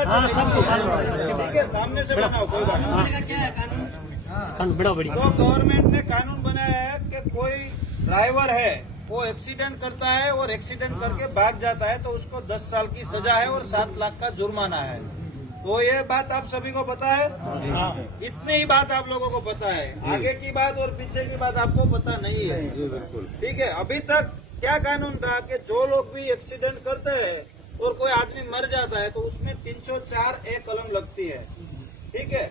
पता चले। ठीक है, सामने से बनाओ, कोई बात नहीं। तो गवर्नमेंट ने कानून बनाया है कि कोई ड्राइवर है वो एक्सीडेंट करता है और एक्सीडेंट करके भाग जाता है तो उसको 10 साल की सजा है और 7 लाख का जुर्माना है। तो ये बात आप सभी को पता है? इतनी ही बात आप लोगों को पता है, आगे की बात और पीछे की बात आपको पता नहीं है। ठीक है, अभी तक क्या कानून था कि जो लोग भी एक्सीडेंट करते हैं और कोई आदमी मर जाता है तो उसमें 304A कलम लगती है। ठीक है,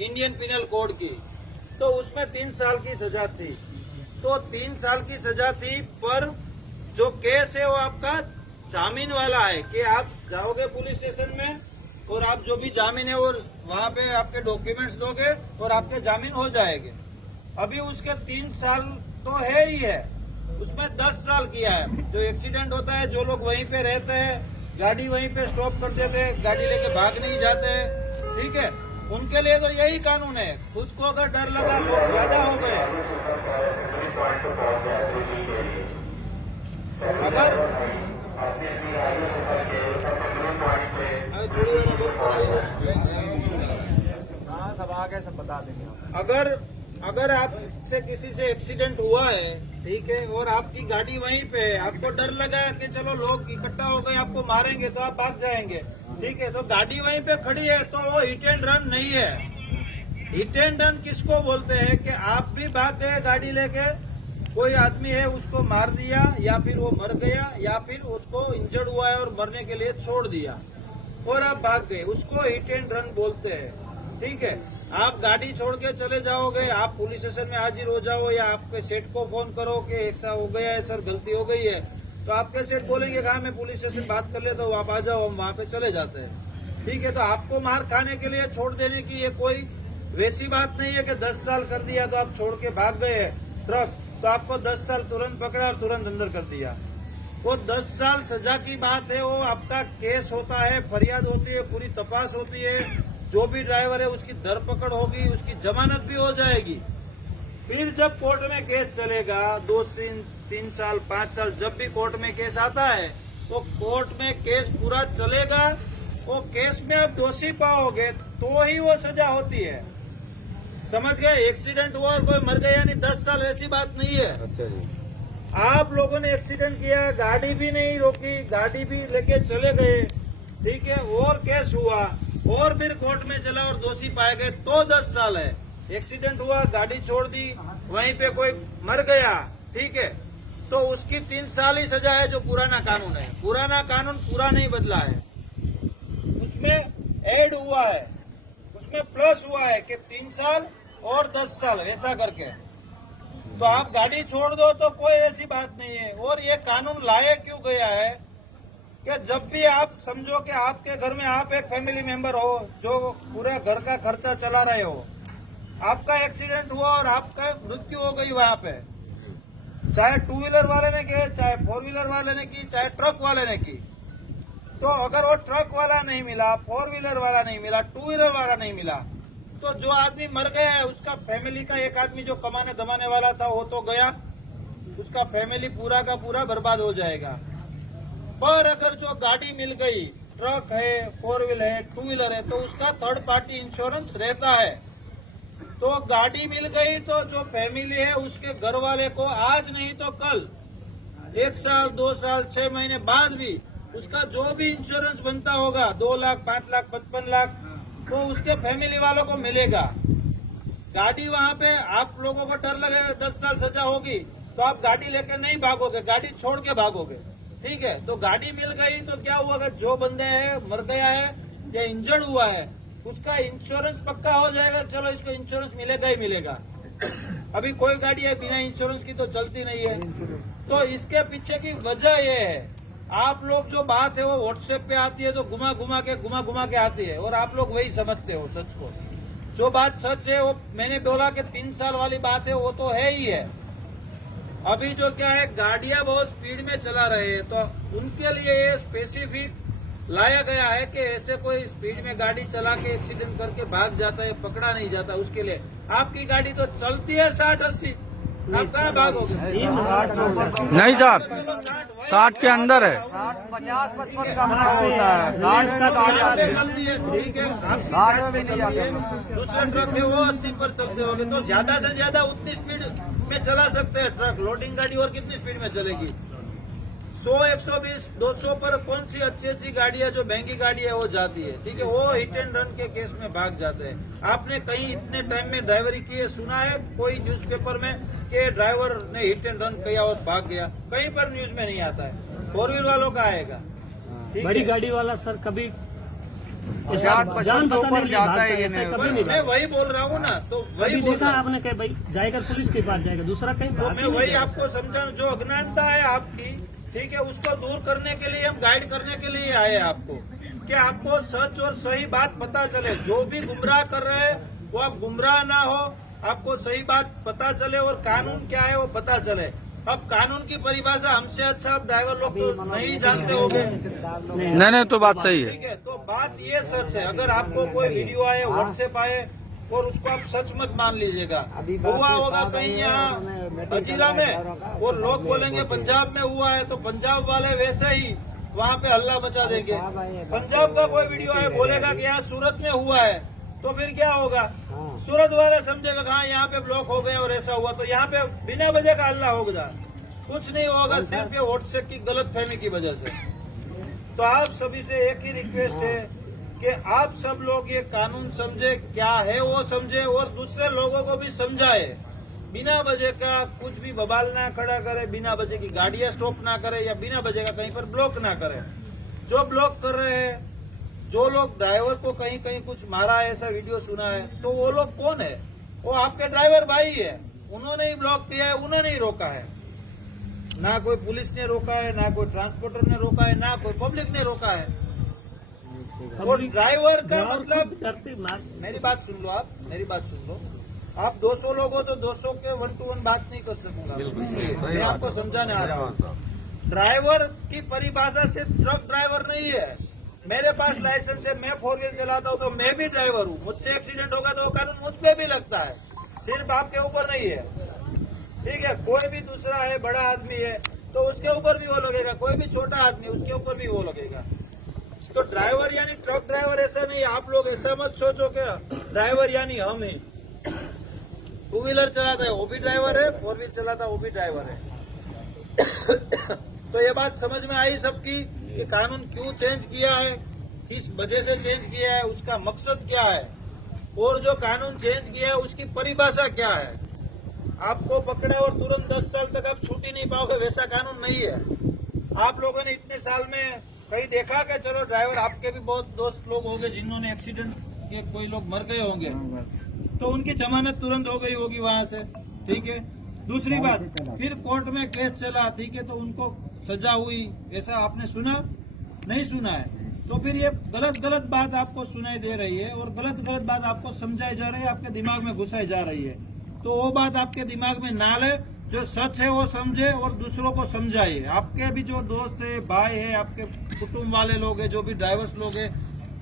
इंडियन पिनल कोड की। तो उसमें 3 साल की सजा थी। तो 3 साल की सजा थी, पर जो केस है वो आपका जामीन वाला है कि आप जाओगे पुलिस स्टेशन में और आप जो भी जामीन है और वहाँ पे आपके डॉक्यूमेंट्स दोगे और आपके जामीन हो जाएंगे। अभी उसके 3 साल तो है ही है, उसमें 10 साल किया है। जो एक्सीडेंट होता है, जो लोग वहीं पे रहते हैं, गाड़ी वहीं पे स्टॉप कर देते हैं, गाड़ी लेके भाग नहीं जाते हैं, ठीक है, उनके लिए तो यही कानून है। खुद को अगर डर लगा, लोग ज्यादा हो गए, अगर सब बता देंगे। अगर आपसे किसी से एक्सीडेंट हुआ है, ठीक है, और आपकी गाड़ी वहीं पे है, आपको डर लगा कि चलो लोग इकट्ठा हो गए आपको मारेंगे तो आप भाग जाएंगे, ठीक है, तो गाड़ी वहीं पे खड़ी है तो वो हिट एंड रन नहीं है। हिट एंड रन किसको बोलते हैं कि आप भी भाग गए गाड़ी लेके, कोई आदमी है उसको मार दिया या फिर वो मर गया या फिर उसको इंजर्ड हुआ है और मरने के लिए छोड़ दिया और आप भाग गए, उसको हिट एंड रन बोलते हैं। ठीक है, आप गाड़ी छोड़ के चले जाओगे, आप पुलिस स्टेशन में हाजिर हो जाओ या आपके सेठ को फोन करो कि ऐसा हो गया है सर, गलती हो गई है, तो आपके सेठ बोलेंगे कहा मैं पुलिस स्टेशन बात कर लेता हूँ, आप आ जाओ, हम वहाँ पे चले जाते हैं। ठीक है, तो आपको मार खाने के लिए छोड़ देने की ये कोई वैसी बात नहीं है कि 10 साल कर दिया तो आप छोड़ के भाग गए ट्रक, तो आपको 10 साल तुरंत पकड़ा और तुरंत अंदर कर दिया। वो 10 साल सजा की बात है, वो आपका केस होता है, फरियाद होती है, पूरी तपास होती है, जो भी ड्राइवर है उसकी धरपकड़ होगी, उसकी जमानत भी हो जाएगी। फिर जब कोर्ट में केस चलेगा 2 3 साल 5 साल जब भी कोर्ट में केस आता है तो कोर्ट में केस पूरा चलेगा, वो केस में आप दोषी पाओगे तो ही वो सजा होती है। समझ गए? एक्सीडेंट हुआ और कोई मर गया नहीं 10 साल ऐसी बात नहीं है। अच्छा जी, आप लोगों ने एक्सीडेंट किया, गाड़ी भी नहीं रोकी, गाड़ी भी लेके चले गए, ठीक है, और केस हुआ और फिर कोर्ट में चला और दोषी पाए गए तो 10 साल है। एक्सीडेंट हुआ, गाड़ी छोड़ दी, वहीं पे कोई मर गया, ठीक है, तो उसकी 3 साल ही सजा है, जो पुराना कानून है। पुराना कानून पूरा नहीं बदला है, उसमें ऐड हुआ है, उसमें प्लस हुआ है कि 3 साल और 10 साल ऐसा करके। तो आप गाड़ी छोड़ दो तो कोई ऐसी बात नहीं है। और ये कानून लाया क्यों गया है कि जब भी आप समझो कि आपके घर में आप एक फैमिली मेंबर हो जो पूरे घर का खर्चा चला रहे हो, आपका एक्सीडेंट हुआ और आपका मृत्यु हो गई वहां पे, चाहे 2 व्हीलर वाले ने की, चाहे 4 व्हीलर वाले ने की, चाहे ट्रक वाले ने की, तो अगर वो ट्रक वाला नहीं मिला, 4 व्हीलर वाला नहीं मिला, 2 व्हीलर वाला नहीं मिला, तो जो आदमी मर गया है उसका फैमिली का एक आदमी जो कमाने दमाने वाला था वो तो गया, उसका फैमिली पूरा का पूरा बर्बाद हो जाएगा। पर अगर जो गाड़ी मिल गई, ट्रक है, 4 व्हीलर है, 2 व्हीलर है, तो उसका थर्ड पार्टी इंश्योरेंस रहता है। तो गाड़ी मिल गई तो जो फैमिली है उसके घर वाले को आज नहीं तो कल, 1 साल 2 साल 6 महीने बाद भी उसका जो भी इंश्योरेंस बनता होगा 2 लाख 5 लाख 55 लाख तो उसके फैमिली वालों को मिलेगा। गाड़ी वहां पे आप लोगों को डर लगेगा 10 साल सजा होगी तो आप गाड़ी लेकर नहीं भागोगे, गाड़ी छोड़ के भागोगे। ठीक है, तो गाड़ी मिल गई तो क्या हुआ, अगर जो बंदे है मर गया है या इंजर्ड हुआ है उसका इंश्योरेंस पक्का हो जाएगा, चलो इसको इंश्योरेंस मिलेगा ही मिलेगा। अभी कोई गाड़ी है बिना इंश्योरेंस की तो चलती नहीं है। तो इसके पीछे की वजह ये है, आप लोग जो बात है वो व्हाट्सएप पे आती है तो घुमा घुमा के आती है और आप लोग वही समझते हो सच को। जो बात सच है वो मैंने बोला कि 3 साल वाली बात है वो तो है ही है। अभी जो क्या है, गाड़ियां बहुत स्पीड में चला रहे हैं तो उनके लिए ये स्पेसिफिक लाया गया है कि ऐसे कोई स्पीड में गाड़ी चला के एक्सीडेंट करके भाग जाता है, पकड़ा नहीं जाता, उसके लिए आपकी गाड़ी तो चलती है 60-80, आप कहाँ भागोगे? नहीं साहब, 60 के अंदर है। 50, 55 का भाव होता है, 60 तक आ जाते हैं। चलती है, ठीक है, आप 60 में भी नहीं चलती है, जाते। दूसरे ट्रक है वो 80 पर चलते होंगे, तो ज्यादा से ज्यादा उतनी स्पीड में चला सकते हैं ट्रक। लोडिंग गाड़ी और कितनी स्पीड में चलेगी? 100, 120, 200 पर कौन सी अच्छी गाड़ियां जो महंगी गाड़ी है वो जाती है, ठीक है। वो हिट एंड रन के केस में भाग जाते हैं। आपने कहीं इतने टाइम में ड्राइवरी की है सुना है कोई न्यूज़पेपर में कि ड्राइवर ने हिट एंड रन किया और भाग गया? कहीं पर न्यूज में नहीं आता है। 4 व्हील वालों का आएगा, ठीक बड़ी है। गाड़ी वाला सर कभी 50, 55 के ऊपर जाता है ये ऐसा नहीं। कभी नहीं मैं वही बोल रहा हूँ ना, तो वही कभी बोल देखा रहा हूँ। आपने कि भाई जाएगा पुलिस के पास जाएगा, दूसरा कहीं तो भाग मैं ही नहीं वही जाएगा। आपको समझा, जो अज्ञानता है आपकी, ठीक है, उसको दूर करने के लिए हम गाइड करने के लिए आए हैं आपको, कि आपको सच और सही बात पता चले। जो भी गुमराह कर रहे हैं वो आप गुमराह ना हो, आपको सही बात पता चले और कानून क्या है वो पता चले। अब कानून की परिभाषा हमसे अच्छा आप ड्राइवर लोग तो नहीं जानते होंगे, नहीं तो बात सही है। ठीक है। तो बात ये सच है, अगर आपको कोई वीडियो आए, व्हाट्सएप आए और उसको आप सच मत मान लीजिएगा। हुआ होगा कहीं यहाँ अजीरा में, वो लोग बोलेंगे पंजाब में हुआ है, तो पंजाब वाले वैसे ही वहाँ पे हल्ला मचा देंगे। पंजाब का कोई वीडियो आए बोलेगा कि यहाँ सूरत में हुआ है, तो फिर क्या होगा? सूरत वाले समझेगा हाँ यहाँ पे ब्लॉक हो गए और ऐसा हुआ, तो यहाँ पे बिना वजह का हल्ला होगा। कुछ नहीं होगा, सिर्फ ये व्हाट्सएप की गलतफहमी की वजह से। तो आप सभी से एक ही रिक्वेस्ट है कि आप सब लोग ये कानून समझे, क्या है वो समझे और दूसरे लोगों को भी समझाए। बिना वजह का कुछ भी बवाल ना खड़ा करे, बिना वजह की गाड़ियां स्टॉप ना करे या बिना वजह का कहीं पर ब्लॉक ना करे। जो ब्लॉक कर रहे हैं, जो लोग ड्राइवर को कहीं कहीं कुछ मारा है, ऐसा वीडियो सुना है, तो वो लोग कौन है? वो आपके ड्राइवर भाई है, उन्होंने ही ब्लॉक किया है, उन्होंने ही रोका है। ना कोई पुलिस ने रोका है, ना कोई ट्रांसपोर्टर ने रोका है, ना कोई पब्लिक ने रोका है। और ड्राइवर का मतलब, मेरी बात सुन लो, आप मेरी बात सुन लो। आप 200 लोग हो तो 200 के 1 to 1 बात नहीं कर सकूंगा, इसलिए मैं आपको समझाने आ रहा हूँ। ड्राइवर की परिभाषा सिर्फ ट्रक ड्राइवर नहीं है। मेरे पास लाइसेंस है, मैं 4 व्हील चलाता हूँ, तो मैं भी ड्राइवर हूँ। मुझसे एक्सीडेंट होगा तो वो कानून मुझ पे भी लगता है, सिर्फ आपके ऊपर नहीं है, ठीक है। कोई भी दूसरा है, बड़ा आदमी है, तो उसके ऊपर भी वो लगेगा। कोई भी छोटा आदमी, उसके ऊपर भी वो लगेगा। तो ड्राइवर यानी ट्रक ड्राइवर ऐसा नहीं। आप लोग ऐसा मत सोचो कि ड्राइवर यानी हम ही। 2 व्हीलर चलाता है वो भी ड्राइवर है, 4 व्हील चलाता है वो भी ड्राइवर है। तो ये बात समझ में आई सबकी कि कानून क्यों चेंज किया है, किस वजह से चेंज किया है, उसका मकसद क्या है, और जो कानून चेंज किया है उसकी परिभाषा क्या है। आपको पकड़े और तुरंत 10 साल तक आप छूट ही नहीं पाओगे, वैसा कानून नहीं है। आप लोगों ने इतने साल में कहीं देखा कि चलो ड्राइवर, आपके भी बहुत दोस्त लोग होंगे जिन्होंने एक्सीडेंट के, कोई लोग मर गए होंगे, तो उनकी जमानत तुरंत हो गई होगी वहां से, ठीक है। दूसरी बात, फिर कोर्ट में केस चला, ठीक है, तो उनको सजा हुई, ऐसा आपने सुना? नहीं सुना है। तो फिर ये गलत बात आपको सुनाई दे रही है और गलत बात आपको समझाई जा रही है, आपके दिमाग में घुसाई जा रही है। तो वो बात आपके दिमाग में ना ले, जो सच है वो समझे और दूसरों को समझाइए। आपके भी जो दोस्त है, भाई है, आपके कुटुंब वाले लोग हैं, जो भी ड्राइवर्स लोग हैं,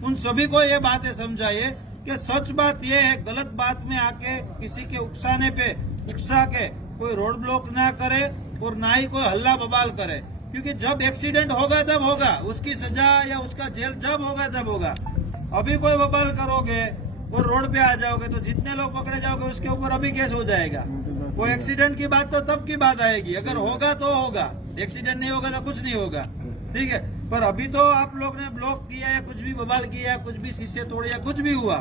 उन सभी को ये बातें समझाइए कि सच बात ये है, गलत बात में आके किसी के उकसाने पे उकसा के कोई रोड ब्लॉक ना करे और ना ही कोई हल्ला बवाल करे, क्योंकि जब एक्सीडेंट होगा तब होगा, उसकी सजा या उसका जेल जब होगा तब होगा। अभी कोई बवाल करोगे और रोड पे आ जाओगे तो जितने लोग पकड़े जाओगे उसके ऊपर अभी केस हो जाएगा। कोई एक्सीडेंट की बात तो तब की बात आएगी, अगर होगा तो होगा, एक्सीडेंट नहीं होगा तो कुछ नहीं होगा, ठीक है। पर अभी तो आप लोग ने ब्लॉक किया या कुछ भी बवाल किया, कुछ भी शीशे तोड़े या कुछ भी हुआ,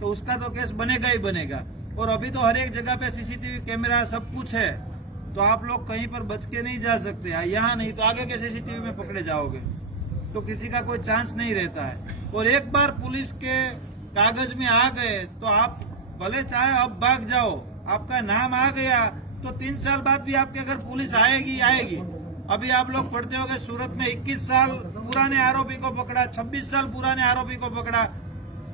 तो उसका तो केस बनेगा ही बनेगा। और अभी तो हर एक जगह पे सीसीटीवी कैमरा सब कुछ है, तो आप लोग कहीं पर बच के नहीं जा सकते। यहाँ नहीं तो आगे के सीसीटीवी में पकड़े जाओगे, तो किसी का कोई चांस नहीं रहता है। और एक बार पुलिस के कागज में आ गए तो आप भले चाहे अब भाग जाओ, आपका नाम आ गया तो 3 साल बाद भी आपके अगर पुलिस आएगी। अभी आप लोग पढ़ते हो कि सूरत में 21 साल पुराने आरोपी को पकड़ा, 26 साल पुराने आरोपी को पकड़ा।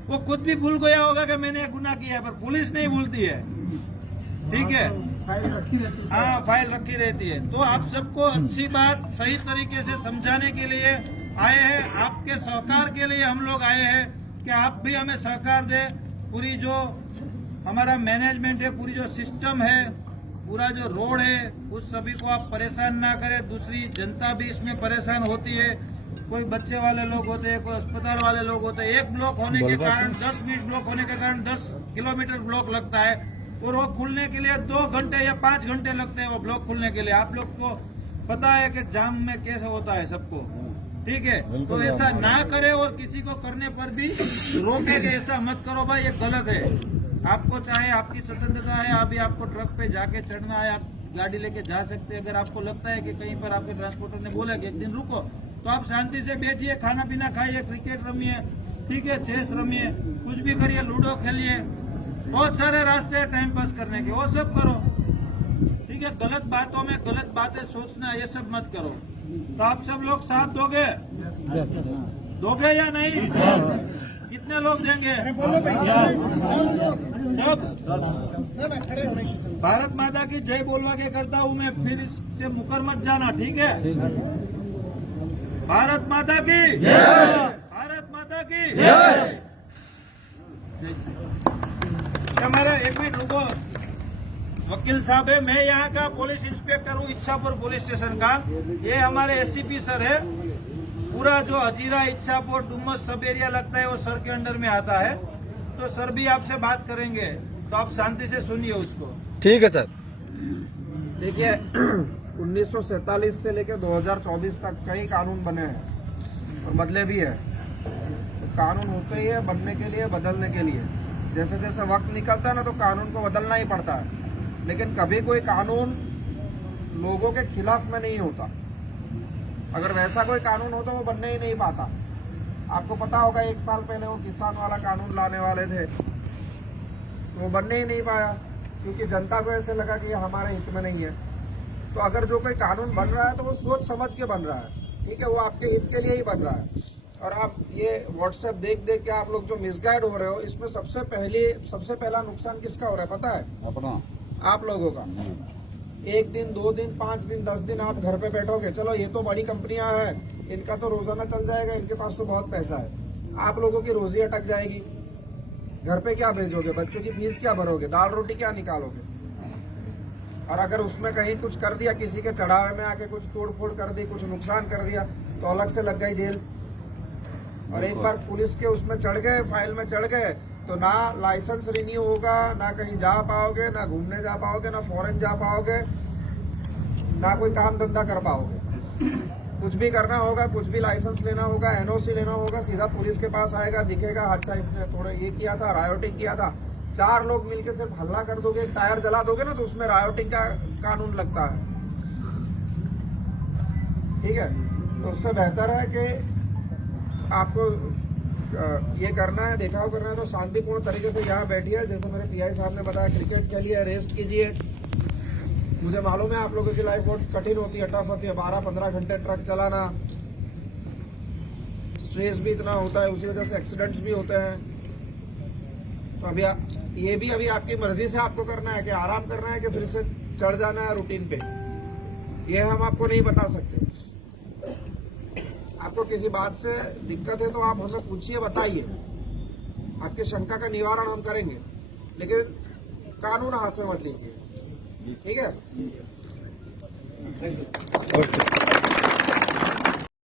वो खुद भी भूल गया होगा कि मैंने गुनाह किया है, पर पुलिस नहीं भूलती है, ठीक है। हाँ, फाइल रखी रहती है। तो आप सबको अच्छी बात सही तरीके से समझाने के लिए आए हैं, आपके सहकार के लिए हम लोग आए हैं कि आप भी हमें सहकार दें। पूरी जो हमारा मैनेजमेंट है, पूरी जो सिस्टम है, पूरा जो रोड है उस सभी को आप परेशान ना करें। दूसरी जनता भी इसमें परेशान होती है। कोई बच्चे वाले लोग होते हैं, कोई अस्पताल वाले लोग होते हैं। एक ब्लॉक होने के कारण 10 मिनट ब्लॉक होने के कारण 10 किलोमीटर ब्लॉक लगता है और वो खुलने के लिए 2 घंटे या 5 घंटे लगते हैं वो ब्लॉक खुलने के लिए। आप लोग को पता है कि जाम में कैसे होता है सबको, ठीक है? तो ऐसा ना करे और किसी को करने पर भी रोके कि ऐसा मत करो भाई, ये गलत है। आपको चाहे आपकी स्वतंत्रता है, अभी आपको ट्रक पे जाके चढ़ना है, आप गाड़ी लेके जा सकते हैं। अगर आपको लगता है कि कहीं पर आपके ट्रांसपोर्टर ने बोला कि एक दिन रुको, तो आप शांति से बैठिए, खाना पीना खाइए, क्रिकेट रमिए, ठीक है, चेस रमिए, कुछ भी करिए, लूडो खेलिए। बहुत सारे रास्ते हैं टाइम पास करने के, वो सब करो, ठीक है? गलत बातों में गलत बातें सोचना, ये सब मत करो। तो आप सब लोग साथ दोगे या नहीं? कितने लोग देंगे? सब। भारत माता की जय बोलवा के करता हूँ मैं, फिर से मुकर मत जाना, ठीक है? भारत माता की जय, भारत माता की जय। मेरा 1 मिनट रुको। वकील साहब है, मैं यहाँ का पुलिस इंस्पेक्टर हूँ, इच्छापुर पुलिस स्टेशन का। ये हमारे एससीपी सर है। पूरा जो हजीरा, इच्छापुर, डुमस सब एरिया लगता है वो सर के अंडर में आता है। तो सर भी आपसे बात करेंगे, तो आप शांति से सुनिए उसको। ठीक है सर। देखिए 1947 से लेकर 2024 तक कई कानून बने हैं और बदले भी है। तो कानून होते ही है बनने के लिए, बदलने के लिए। जैसे जैसे वक्त निकलता है ना, तो कानून को बदलना ही पड़ता है। लेकिन कभी कोई कानून लोगों के खिलाफ में नहीं होता। अगर वैसा कोई कानून होता वो बनने ही नहीं पाता। आपको पता होगा 1 साल पहले वो किसान वाला कानून लाने वाले थे, तो वो बनने ही नहीं पाया, क्योंकि जनता को ऐसे लगा कि ये हमारे हित में नहीं है। तो अगर जो कोई कानून बन रहा है तो वो सोच समझ के बन रहा है, ठीक है? वो आपके हित के लिए ही बन रहा है। और आप ये व्हाट्सएप देख देख के आप लोग जो मिसगाइड हो रहे हो, इसमें सबसे पहला नुकसान किसका हो रहा है पता है? अपना आप लोगों का। 1 दिन, 2 दिन, 5 दिन, 10 दिन आप घर पे बैठोगे, चलो ये तो बड़ी कंपनियां हैं, इनका तो रोजाना चल जाएगा, इनके पास तो बहुत पैसा है। आप लोगों की रोजी अटक जाएगी। घर पे क्या भेजोगे? बच्चों की फीस क्या भरोगे? दाल रोटी क्या निकालोगे? और अगर उसमें कहीं कुछ कर दिया, किसी के चढ़ावे में आके कुछ तोड़ फोड़ कर दी, कुछ नुकसान कर दिया, तो अलग से लग गई जेल। और एक बार पुलिस के उसमें चढ़ गए, फाइल में चढ़ गए, तो ना लाइसेंस रिन्यू होगा, ना कहीं जा पाओगे, ना घूमने जा पाओगे, ना फॉरेन जा पाओगे, ना कोई काम धंधा कर पाओगे। कुछ भी करना होगा, कुछ भी लाइसेंस लेना होगा, एनओसी लेना होगा, सीधा पुलिस के पास आएगा, दिखेगा अच्छा इसने थोड़ा ये किया था, रायोटिंग किया था। 4 लोग मिलके सिर्फ हल्ला कर दोगे, टायर जला दोगे ना, तो उसमें रायोटिंग का कानून लगता है, ठीक है? तो उससे बेहतर है कि आपको ये करना है, देखाव करना है, तो शांतिपूर्ण तरीके से यहाँ बैठिए। जैसे मेरे पीआई साहब ने बताया, क्रिकेट खेलिए, रेस्ट कीजिए। मुझे मालूम है आप लोगों की लाइफ बहुत कठिन होती है, टफ होती है, 12-15 घंटे ट्रक चलाना, स्ट्रेस भी इतना होता है, उसी वजह से एक्सीडेंट्स भी होते हैं। तो अभी ये भी अभी आपकी मर्जी से आपको करना है कि आराम करना है कि फिर से चढ़ जाना है रूटीन पे, ये हम आपको नहीं बता सकते। आपको किसी बात से दिक्कत है तो आप हमें पूछिए, बताइए, आपकी शंका का निवारण हम करेंगे, लेकिन कानून हाथ में मत लीजिए, ठीक है?